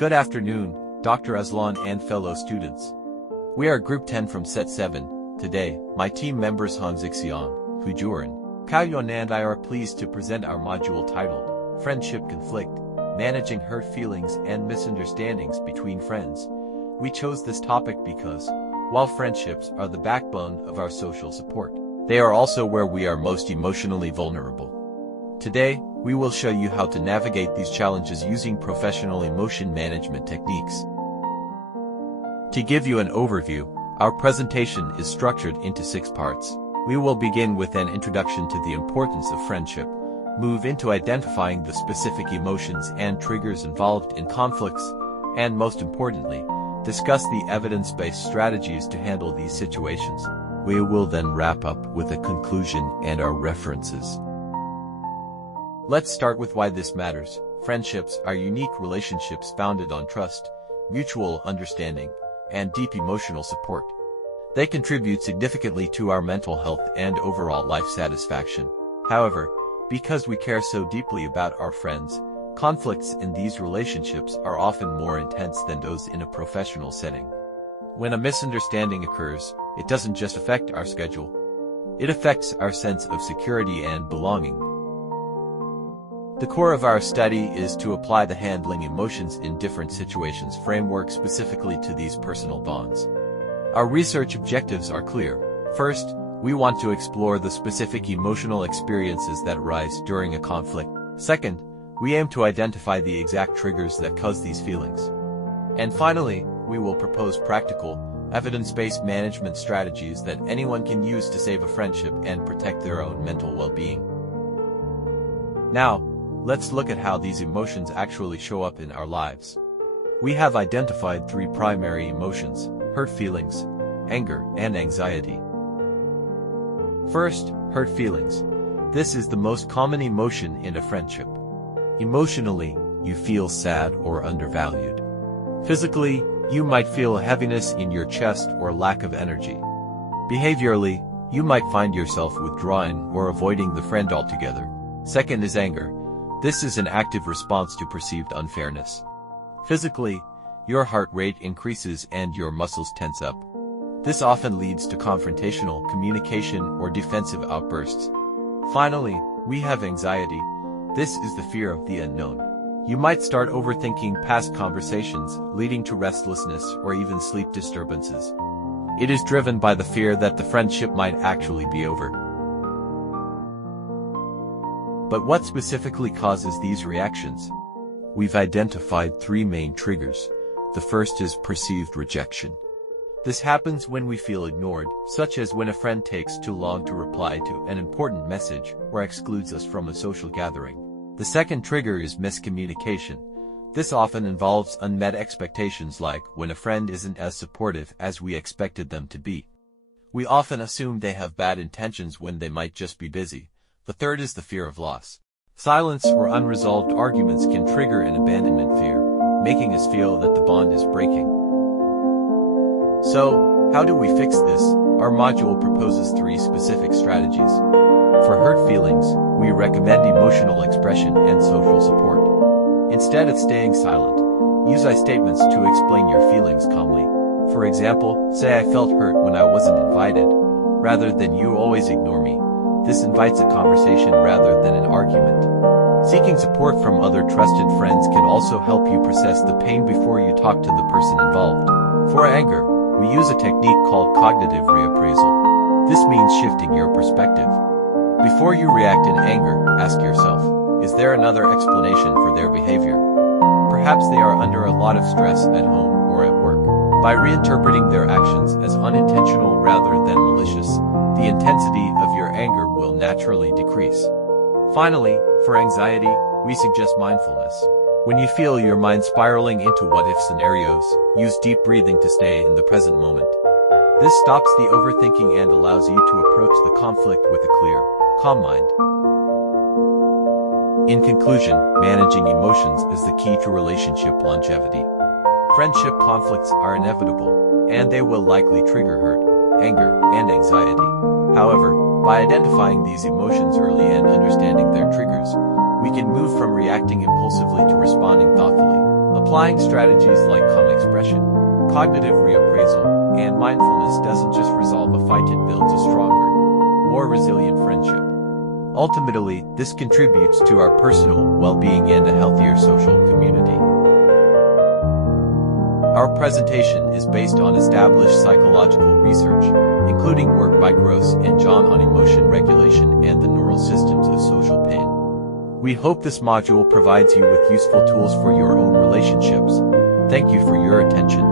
Good afternoon, Dr. Aslan and fellow students. We are Group 10 from Set 7. Today, my team members Hanzixian, Hujuran, Kaoyuan and I are pleased to present our module titled, Friendship Conflict, Managing Hurt Feelings and Misunderstandings Between Friends. We chose this topic because, while friendships are the backbone of our social support, they are also where we are most emotionally vulnerable. Today, we will show you how to navigate these challenges using professional emotion management techniques. To give you an overview, our presentation is structured into 6 parts. We will begin with an introduction to the importance of friendship, move into identifying the specific emotions and triggers involved in conflicts, and most importantly, discuss the evidence-based strategies to handle these situations. We will then wrap up with a conclusion and our references. Let's start with why this matters. Friendships are unique relationships founded on trust, mutual understanding, and deep emotional support. They contribute significantly to our mental health and overall life satisfaction. However, because we care so deeply about our friends, conflicts in these relationships are often more intense than those in a professional setting. When a misunderstanding occurs, it doesn't just affect our schedule. It affects our sense of security and belonging. The core of our study is to apply the handling emotions in different situations framework specifically to these personal bonds. Our research objectives are clear. First, we want to explore the specific emotional experiences that arise during a conflict. Second, we aim to identify the exact triggers that cause these feelings. And finally, we will propose practical, evidence-based management strategies that anyone can use to save a friendship and protect their own mental well-being. Now, let's look at how these emotions actually show up in our lives. We have identified 3 primary emotions: hurt feelings, anger, and anxiety. First, hurt feelings. This is the most common emotion in a friendship. Emotionally, you feel sad or undervalued. Physically, you might feel a heaviness in your chest or lack of energy. Behaviorally, you might find yourself withdrawing or avoiding the friend altogether. Second is anger. This is an active response to perceived unfairness. Physically, your heart rate increases and your muscles tense up. This often leads to confrontational, communication, or defensive outbursts. Finally, we have anxiety. This is the fear of the unknown. You might start overthinking past conversations, leading to restlessness or even sleep disturbances. It is driven by the fear that the friendship might actually be over. But what specifically causes these reactions? We've identified 3 main triggers. The first is perceived rejection. This happens when we feel ignored, such as when a friend takes too long to reply to an important message or excludes us from a social gathering. The second trigger is miscommunication. This often involves unmet expectations, like when a friend isn't as supportive as we expected them to be. We often assume they have bad intentions when they might just be busy. The third is the fear of loss. Silence or unresolved arguments can trigger an abandonment fear, making us feel that the bond is breaking. So, how do we fix this? Our module proposes 3 specific strategies. For hurt feelings, we recommend emotional expression and social support. Instead of staying silent, use I statements to explain your feelings calmly. For example, say I felt hurt when I wasn't invited, rather than you always ignore me. This invites a conversation rather than an argument. Seeking support from other trusted friends can also help you process the pain before you talk to the person involved. For anger, we use a technique called cognitive reappraisal. This means shifting your perspective. Before you react in anger, ask yourself, is there another explanation for their behavior? Perhaps they are under a lot of stress at home or at work. By reinterpreting their actions as unintentional rather than malicious, the intensity of your anger will naturally decrease. Finally, for anxiety, we suggest mindfulness. When you feel your mind spiraling into what-if scenarios, use deep breathing to stay in the present moment. This stops the overthinking and allows you to approach the conflict with a clear, calm mind. In conclusion, managing emotions is the key to relationship longevity. Friendship conflicts are inevitable, and they will likely trigger hurt, anger, and anxiety. However, by identifying these emotions early and understanding their triggers, we can move from reacting impulsively to responding thoughtfully. Applying strategies like common expression, cognitive reappraisal, and mindfulness doesn't just resolve a fight, it builds a stronger, more resilient friendship. Ultimately, this contributes to our personal well-being and a healthier social community. Our presentation is based on established psychological research, including work by Gross and John on emotion regulation and the neural systems of social pain. We hope this module provides you with useful tools for your own relationships. Thank you for your attention.